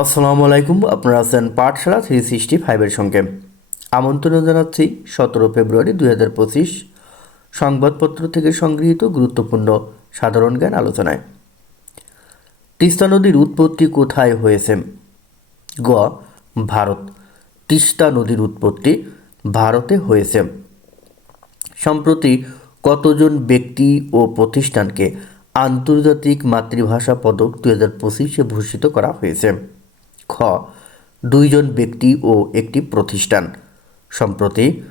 আসসালামু আলাইকুম, আপনারা আছেন পাঠশালা থ্রি সিক্সটি ফাইভের সঙ্গে। আমন্ত্রণ জানাচ্ছি সতেরো ফেব্রুয়ারি দুই হাজার পঁচিশ, সংবাদপত্র থেকে সংগৃহীত গুরুত্বপূর্ণ সাধারণ জ্ঞান আলোচনায়। তিস্তা নদীর উৎপত্তি কোথায় হয়েছে? গ, ভারত। তিস্তা নদীর উৎপত্তি ভারতে হয়েছে। সম্প্রতি কতজন ব্যক্তি ও প্রতিষ্ঠানকে আন্তর্জাতিক মাতৃভাষা পদক দু হাজার পঁচিশে ভূষিত করা হয়েছে? খ, দুইজন ব্যক্তি ও একটি প্রতিষ্ঠান। সম্প্রতি,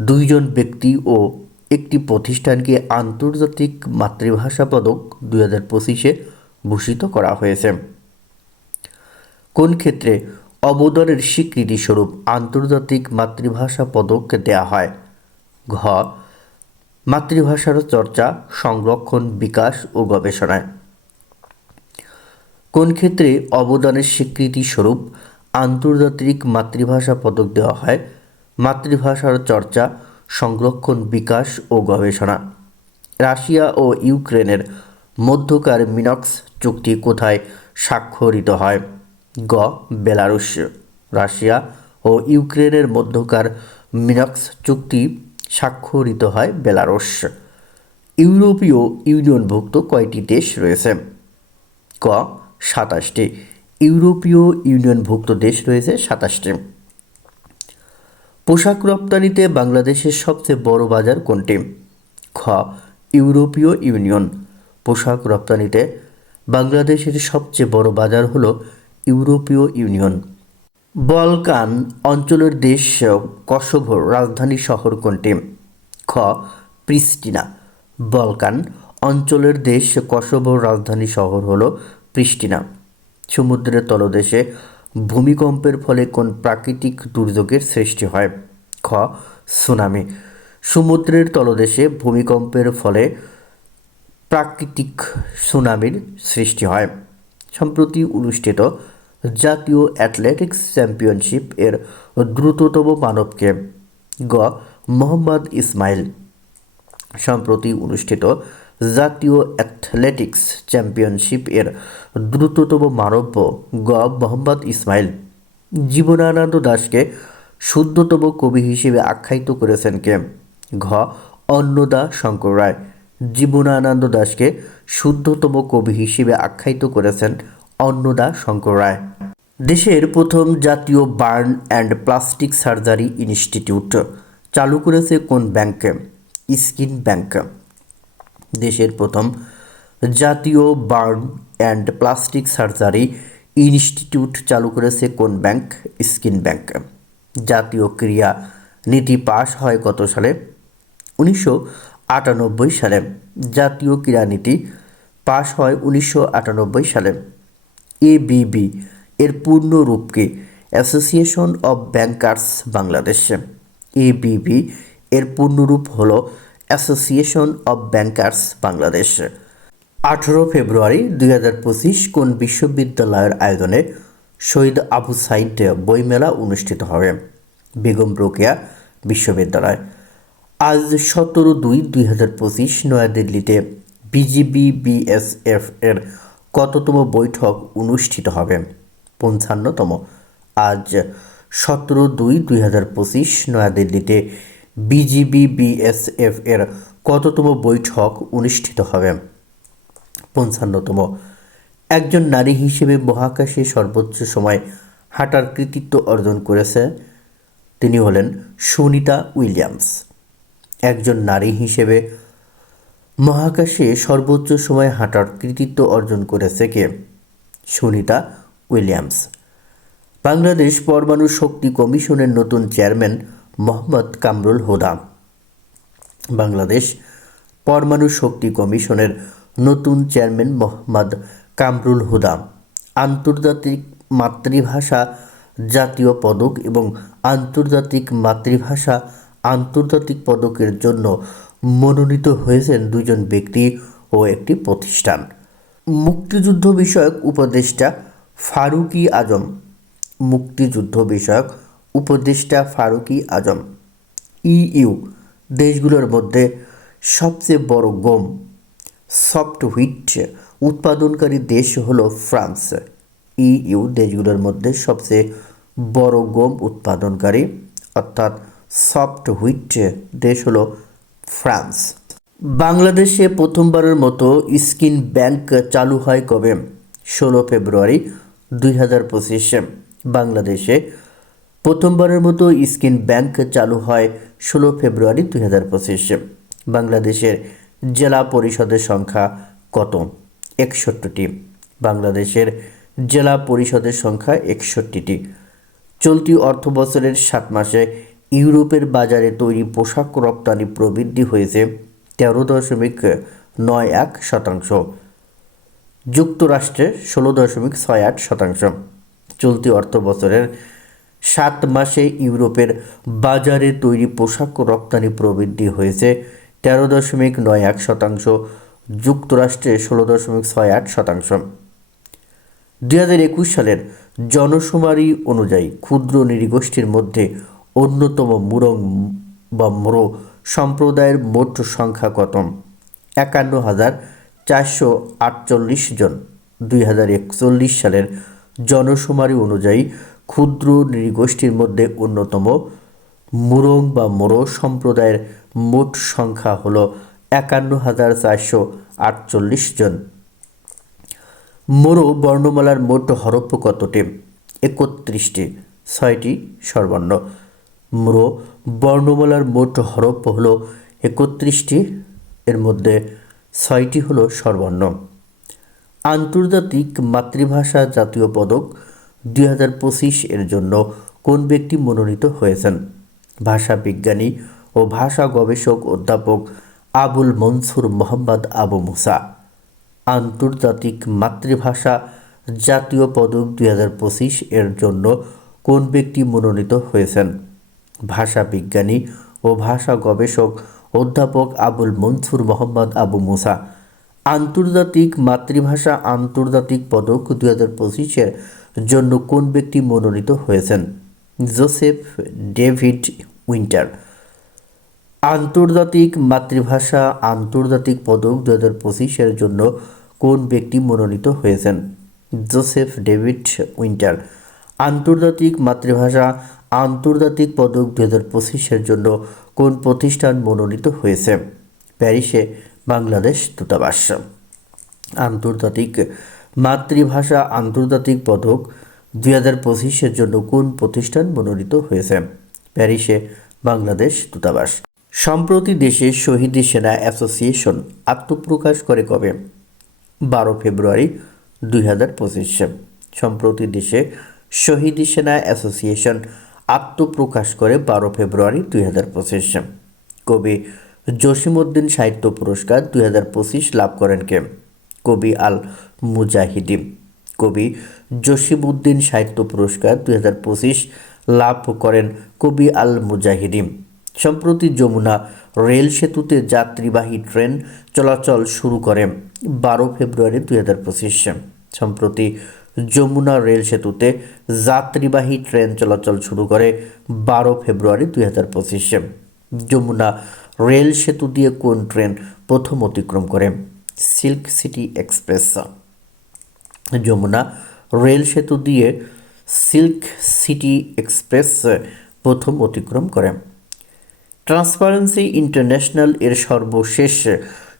দুইজন ব্যক্তি ও একটি প্রতিষ্ঠানকে আন্তর্জাতিক মাতৃভাষা পদক দুই হাজার পঁচিশে ভূষিত করা হয়েছে। কোন ক্ষেত্রে অবদানের স্বীকৃতিস্বরূপ আন্তর্জাতিক মাতৃভাষা পদক দেয়া হয়? ঘ, মাতৃভাষার চর্চা, সংরক্ষণ, বিকাশ ও গবেষণায় কোন ক্ষেত্রে অবদানের স্বীকৃতি স্বরূপ আন্তর্জাতিক মাতৃভাষা পদক দেওয়া হয়? মাতৃভাষার চর্চা, সংরক্ষণ, বিকাশ ও গবেষণা। রাশিয়া ও ইউক্রেনের মধ্যকার মিনক্স চুক্তি কোথায় স্বাক্ষরিত হয়? গ. বেলারুশ। রাশিয়া ও ইউক্রেনের মধ্যকার মিনক্স চুক্তি স্বাক্ষরিত হয় বেলারুশ। ইউরোপীয় ইউনিয়নভুক্ত কয়টি দেশ রয়েছে? ক. সাতাশটি। ইউরোপীয় ইউনিয়নভুক্ত দেশ রয়েছে সাতাশটি। পোশাক রপ্তানিতে বাংলাদেশের সবচেয়ে বড় বাজার কোনটি? খ, ইউরোপীয় ইউনিয়ন। পোশাক রপ্তানিতে বাংলাদেশের সবচেয়ে বড় বাজার হলো ইউরোপীয় ইউনিয়ন। বলকান অঞ্চলের দেশ কসোভোর রাজধানী শহর কোনটি? খ, প্রিস্টিনা। বলকান অঞ্চলের দেশ কসোভোর রাজধানী শহর হলো প্রিস্টিনা সমুদ্রের তলদেশে ভূমিকম্পের ফলে কোন প্রাকৃতিক দুর্যোগের সৃষ্টি হয়? খ, সুনামি। সমুদ্রের তলদেশে ভূমিকম্পের ফলে প্রাকৃতিক সুনামির সৃষ্টি হয়। সম্প্রতি অনুষ্ঠিত জাতীয় অ্যাথলেটিক্স চ্যাম্পিয়নশিপ এর দ্রুততম মানবকে। গ, মোহাম্মদ ইসমাইল। সম্প্রতি অনুষ্ঠিত জাতীয় অ্যাথলেটিক্স চ্যাম্পিয়নশিপ এর দ্রুততম মানব্য গ মোহাম্মদ ইসমাইল। জীবনানন্দ দাসকে শুদ্ধতম কবি হিসেবে আখ্যায়িত করেছেন কে? ঘ. অন্নদা শঙ্কর রায়। জীবনানন্দ দাসকে শুদ্ধতম কবি হিসেবে আখ্যায়িত করেছেন অন্নদা শঙ্কর রায়। দেশের প্রথম জাতীয় burn and plastic surgery institute চালু করেছে কোন ব্যাংকে? Skin bank. দেশের প্রথম জাতীয় burn and plastic surgery institute চালু করেছে কোন ব্যাংক? Skin bank. জাতীয় ক্রিয়া নীতি পাশ হয় কত সালে? উনিশশো আটানব্বই সালে। জাতীয় ক্রীড়ানীতি পাশ হয় উনিশশো আটানব্বই সালে। এবিবি এর পূর্ণ রূপকে association of bankers Bangladesh. ABB এর পূর্ণরূপ হল অ্যাসোসিয়েশন অব ব্যাংকার্স বাংলাদেশ। আঠেরো ফেব্রুয়ারি দুই হাজার পঁচিশ কোন বিশ্ববিদ্যালয়ের আয়োজনে শহীদ আবু সাইদ বইমেলা অনুষ্ঠিত হবে? বেগম রোকেয়া বিশ্ববিদ্যালয়। আজ সতেরো দুই দুই হাজার পঁচিশ নয়াদিল্লিতে বিজিবি বিএসএফ এর কততম বৈঠক অনুষ্ঠিত হবে? পঞ্চান্নতম। আজ সতেরো দুই দুই হাজার পঁচিশ নয়াদিল্লিতে বিজিবি বিএসএফ এর কততম বৈঠক অনুষ্ঠিত হবে? পঞ্চান্নতম। একজন নারী হিসেবে মহাকাশে সর্বোচ্চ সময় হাঁটার কৃতিত্ব অর্জন করেছে তিনি হলেন সুনিতা উইলিয়ামস। একজন নারী হিসেবে মহাকাশে সর্বোচ্চ সময় হাঁটার কৃতিত্ব অর্জন করেছে কে? সুনিতা উইলিয়ামস। বাংলাদেশ পরমাণু শক্তি কমিশনের নতুন চেয়ারম্যান মোহাম্মদ কামরুল হুদা। বাংলাদেশ পরমাণু শক্তি কমিশনের নতুন চেয়ারম্যান মোহাম্মদ কামরুল হুদা। আন্তর্জাতিক মাতৃভাষা জাতীয় পদক এবং আন্তর্জাতিক মাতৃভাষা আন্তর্জাতিক পদকের জন্য মনোনীত হয়েছেন দুজন ব্যক্তি ও একটি প্রতিষ্ঠান। মুক্তিযুদ্ধ বিষয়ক উপদেষ্টা ফারুকি আজম। মুক্তিযুদ্ধ বিষয়ক উপদেষ্টা ফারুকি আজম। ইইউ, দেশগুলোর মধ্যে সবচেয়ে বড় গম, সফট হুইট উৎপাদনকারী দেশ হলো ফ্রান্স। ইইউ, দেশগুলোর মধ্যে সবচেয়ে বড় গম উৎপাদনকারী, অর্থাৎ সফট হুইট দেশ হলো ফ্রান্স। বাংলাদেশে প্রথমবারের মতো স্কিন ব্যাংক চালু হয় কবে? ষোলো ফেব্রুয়ারি দুই হাজার বাংলাদেশে প্রথমবারের মতো স্কিন ব্যাংক চালু হয় ষোলো ফেব্রুয়ারি দুই হাজার পঁচিশে। বাংলাদেশের জেলা পরিষদের সংখ্যা কত? একষট্টিটি। বাংলাদেশের জেলা পরিষদের সংখ্যা একষট্টিটি। চলতি অর্থ বছরের সাত মাসে ইউরোপের বাজারে তৈরি পোশাক রপ্তানি প্রবৃদ্ধি হয়েছে তেরো দশমিক নয় এক শতাংশ। যুক্তরাষ্ট্রে ষোলো দশমিক ছয় আট শতাংশ। চলতি অর্থ বছরের সাত মাসে ইউরোপের বাজারে তৈরি পোশাক রপ্তানি প্রবৃদ্ধি হয়েছে তেরো দশমিক নয় এক শতাংশ, যুক্তরাষ্ট্রে ষোলো দশমিক ছয় আট শতাংশ। দুই হাজার একুশ সালের জনশুমারি অনুযায়ী ক্ষুদ্র নৃগোষ্ঠীর মধ্যে অন্যতম মুরং বা মোরো সম্প্রদায়ের মোট সংখ্যা কত? একান্ন হাজার চারশো আটচল্লিশ জন। দুই হাজার একচল্লিশ সালের জনশুমারি অনুযায়ী ক্ষুদ্র নৃগোষ্ঠীর মধ্যে অন্যতম। মুরং বা মোরো সম্প্রদায়ের মোট সংখ্যা হল একান্ন হাজার চারশো আটচল্লিশ জন। মোরো বর্ণমালার মোট হরফ কতটি? একত্রিশটি, ছয়টি সর্বর্ণ মোরো বর্ণমালার মোট হরফ হলো একত্রিশটি, এর মধ্যে ছয়টি হল সর্বর্ণ আন্তর্জাতিক মাতৃভাষা জাতীয় পদক দুই হাজার পঁচিশ এর জন্য কোন ব্যক্তি মনোনীত হয়েছেন? ভাষা বিজ্ঞানী ও ভাষা গবেষক অধ্যাপক আবুল মনসুর মোহাম্মদ আবু মুসা। আন্তর্জাতিক মাতৃভাষা জাতীয় পদক দুই হাজার পঁচিশ এর জন্য কোন ব্যক্তি মনোনীত হয়েছেন? ভাষা বিজ্ঞানী ও ভাষা গবেষক অধ্যাপক আবুল মনসুর মোহাম্মদ আবু মুসা। আন্তর্জাতিক মাতৃভাষা আন্তর্জাতিক পদক দুই হাজার পঁচিশের জন্য কোন ব্যক্তি মনোনীত হয়েছেন? Joseph David Winter. আন্তর্জাতিক মাতৃভাষা, আন্তর্জাতিক পদক দু হাজার পঁচিশের জন্য কোন ব্যক্তি মনোনীত হয়েছেন? Joseph David Winter. আন্তর্জাতিক মাতৃভাষা, আন্তর্জাতিক পদক দু হাজার পঁচিশের জন্য কোন প্রতিষ্ঠান মনোনীত হয়েছে? প্যারিসে বাংলাদেশ দূতাবাস। আন্তর্জাতিক মাতৃভাষা আন্তর্জাতিক পদক দুই হাজার পঁচিশের জন্য কোন প্রতিষ্ঠান মনোনীত হয়েছে? প্যারিসে বাংলাদেশ দূতাবাস। সম্প্রতি দেশে শহীদ সেনা অ্যাসোসিয়েশন আত্মপ্রকাশ করে কবে? বারো ফেব্রুয়ারি দুই হাজার পঁচিশে। সম্প্রতি দেশে শহীদ সেনা অ্যাসোসিয়েশন আত্মপ্রকাশ করে বারো ফেব্রুয়ারি দুই হাজার পঁচিশে। কবি জসিমউদ্দিন সাহিত্য পুরস্কার দুই হাজার পঁচিশ লাভ করেন কে? কবি আল মুজাহিদিন কবি জসিমউদ্দিন সাহিত্য পুরস্কার দুই লাভ করেন কবি আল মুজাহিদিন সম্প্রতি যমুনা রেল সেতুতে যাত্রীবাহী ট্রেন চলাচল শুরু করে বারো ফেব্রুয়ারি দুই হাজার পঁচিশে। সম্প্রতি যমুনা রেল সেতুতে যাত্রীবাহী ট্রেন চলাচল শুরু করে বারো ফেব্রুয়ারি দুই হাজার পঁচিশে। যমুনা রেল সেতু দিয়ে কোন ট্রেন প্রথম অতিক্রম করে? Silk city express. Jamuna rail সেতু দিয়ে সিল্ক সিটি এক্সপ্রেস প্রথম অতিক্রম করে। ট্রান্সপারেন্সি ইন্টারন্যাশনাল এর সর্বশেষ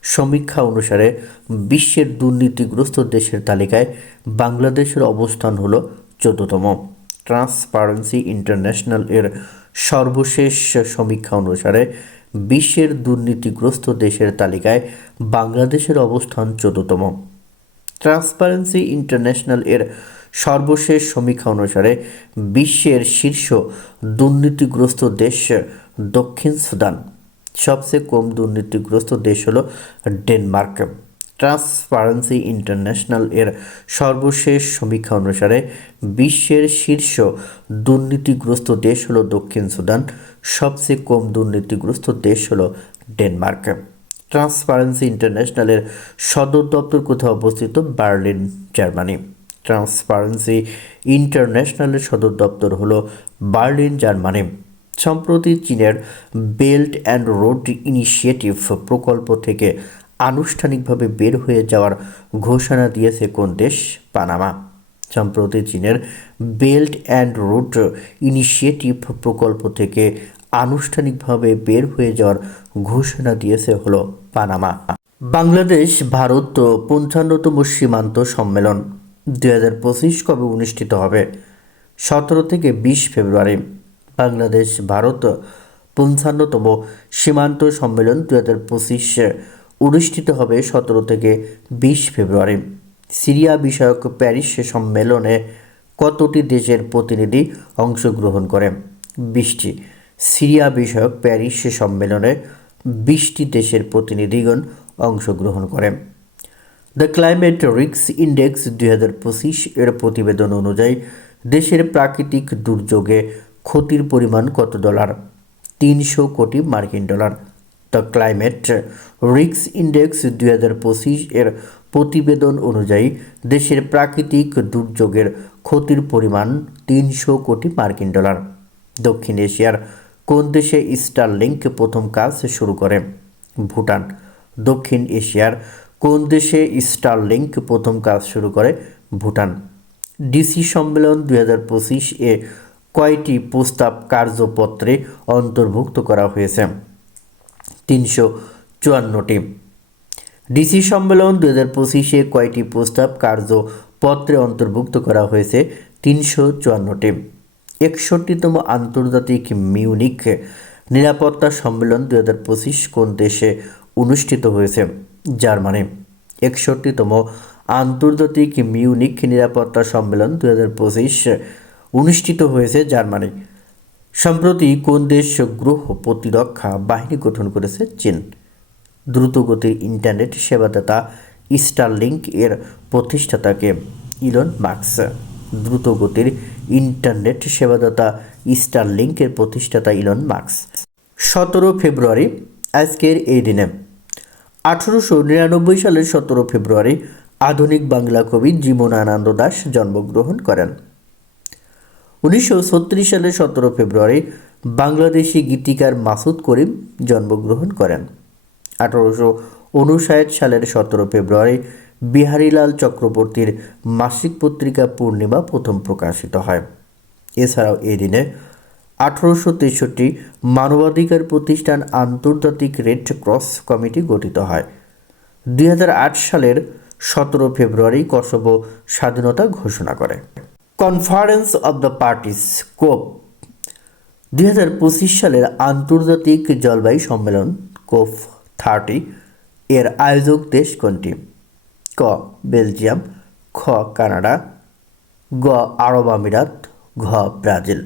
সমীক্ষা অনুসারে বিশ্বের দুর্নীতিগ্রস্ত দেশের তালিকায় বাংলাদেশের অবস্থান হলো চোদ্দতম। ট্রান্সপারেন্সি ইন্টারন্যাশনাল এর সর্বশেষ সমীক্ষা অনুসারে বিশ্বের দুর্নীতিগ্রস্ত দেশের তালিকায় বাংলাদেশের অবস্থান চোদ্দতম। ট্রান্সপারেন্সি ইন্টারন্যাশনাল এর সর্বশেষ সমীক্ষা অনুসারে বিশ্বের শীর্ষ দুর্নীতিগ্রস্ত দেশ দক্ষিণ সুদান। সবচেয়ে কম দুর্নীতিগ্রস্ত দেশ হলো ডেনমার্ক। ট্রান্সপারেন্সি ইন্টারন্যাশনাল এর সর্বশেষ সমীক্ষা অনুসারে বিশ্বের শীর্ষ দুর্নীতিগ্রস্ত দেশ হলো দক্ষিণ সুদান, সবচেয়ে কম দুর্নীতিগ্রস্ত দেশ হলো ডেনমার্ক। ট্রান্সপারেন্সি ইন্টারন্যাশনালের সদর দপ্তর কোথাও অবস্থিত? Berlin, Germany. ট্রান্সপারেন্সি ইন্টারন্যাশনালের সদর দপ্তর হলো বার্লিন, জার্মানি। সম্প্রতি চীনের বেল্ট অ্যান্ড রোড ইনিশিয়েটিভ প্রকল্প থেকে আনুষ্ঠানিকভাবে বের হয়ে যাওয়ার ঘোষণা দিয়েছে কোন দেশ? পানামা। সম্প্রতি চীনের বেল্ট অ্যান্ড রুট ইনিশিয়েটিভ প্রকল্প থেকে আনুষ্ঠানিকভাবে বের হয়ে যাওয়ার ঘোষণা দিয়েছে হলো পানামা। বাংলাদেশ, ভারত পঞ্চান্নতম সীমান্ত সম্মেলন দুই হাজার পঁচিশ কবে অনুষ্ঠিত হবে? সতেরো থেকে বিশ ফেব্রুয়ারি। বাংলাদেশ, ভারত পঞ্চান্নতম সীমান্ত সম্মেলন দু হাজার পঁচিশ অনুষ্ঠিত হবে সতেরো থেকে বিশ ফেব্রুয়ারি। সিরিয়া বিষয়ক প্যারিস সম্মেলনে কতটি দেশের প্রতিনিধি অংশগ্রহণ করে? বিশটি। সিরিয়া বিষয়ক প্যারিস সম্মেলনে বিশটি দেশের প্রতিনিধিগণ অংশগ্রহণ করে। দ্য ক্লাইমেট রিক্স ইন্ডেক্স দুই হাজার পঁচিশ এর প্রতিবেদন অনুযায়ী, দেশের প্রাকৃতিক দুর্যোগে ক্ষতির পরিমাণ কত ডলার? তিনশো কোটি মার্কিন ডলার। দ্য ক্লাইমেট রিক্স ইন্ডেক্স দুই হাজার পঁচিশ এর প্রতিবেদন অনুযায়ী, দেশের প্রাকৃতিক দুর্যোগের ক্ষতির পরিমাণ তিনশো কোটি মার্কিন ডলার। দক্ষিণ এশিয়ার কোন দেশে স্টারলিংক প্রথম কাজ শুরু করে? ভুটান। দক্ষিণ এশিয়ার কোন দেশে স্টারলিংক প্রথম কাজ শুরু করে? ভুটান। ডিসি সম্মেলন দুই হাজার পঁচিশ এ কয়টি প্রস্তাব কার্যপত্রে অন্তর্ভুক্ত করা হয়েছে? তিনশো চুয়ান্নটি ডিসি সম্মেলন দু হাজার পঁচিশে কয়টি প্রস্তাব কার্যপত্রে অন্তর্ভুক্ত করা হয়েছে? তিনশো চুয়ান্নটি একষট্টিতম আন্তর্জাতিক মিউনিক নিরাপত্তা সম্মেলন দু হাজার পঁচিশ কোন দেশে অনুষ্ঠিত হয়েছে? জার্মানি। একষট্টিতম আন্তর্জাতিক মিউনিক নিরাপত্তা সম্মেলন দু হাজার পঁচিশ অনুষ্ঠিত হয়েছে জার্মানি। সম্প্রতি কোন দেশ গ্রহ প্রতিরক্ষা বাহিনী গঠন করেছে? চীন। দ্রুতগতির ইন্টারনেট সেবাদাতা স্টারলিংক এর প্রতিষ্ঠাতাকে ইলন মার্কস দ্রুতগতির ইন্টারনেট সেবাদাতা স্টারলিংকের প্রতিষ্ঠাতা ইলন মার্কস সতেরো ফেব্রুয়ারি, আজকের এই দিনে। আঠারোশো নিরানব্বই সালের সতেরো ফেব্রুয়ারি আধুনিক বাংলা কবি জীবনানন্দ দাস জন্মগ্রহণ করেন। উনিশশো ছত্রিশ সালের সতেরো ফেব্রুয়ারি বাংলাদেশি গীতিকার মাসুদ করিম জন্মগ্রহণ করেন। আঠারোশো উনষাট সালের সতেরো ফেব্রুয়ারি বিহারীলাল চক্রবর্তীর মাসিক পত্রিকা পূর্ণিমা প্রথম প্রকাশিত হয়। এছাড়াও এই দিনে আঠারোশো তেষট্টি মানবাধিকার প্রতিষ্ঠান আন্তর্জাতিক রেড ক্রস কমিটি গঠিত হয়। দুই হাজার আট সালের সতেরো ফেব্রুয়ারি কসোভো স্বাধীনতা ঘোষণা করে। Conference of the parties COP দুই হাজার পঁচিশ সালের আন্তর্জাতিক জলবায়ু সম্মেলন কোপ থার্টি, এর আয়োজক দেশ কোনটি? ক, বেলজিয়াম, খ, কানাডা, গ, আরব আমিরাত, ঘ, ব্রাজিল।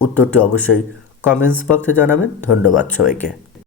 উত্তরটি অবশ্যই কমেন্টস বক্সে জানাবেন। ধন্যবাদ সবাইকে।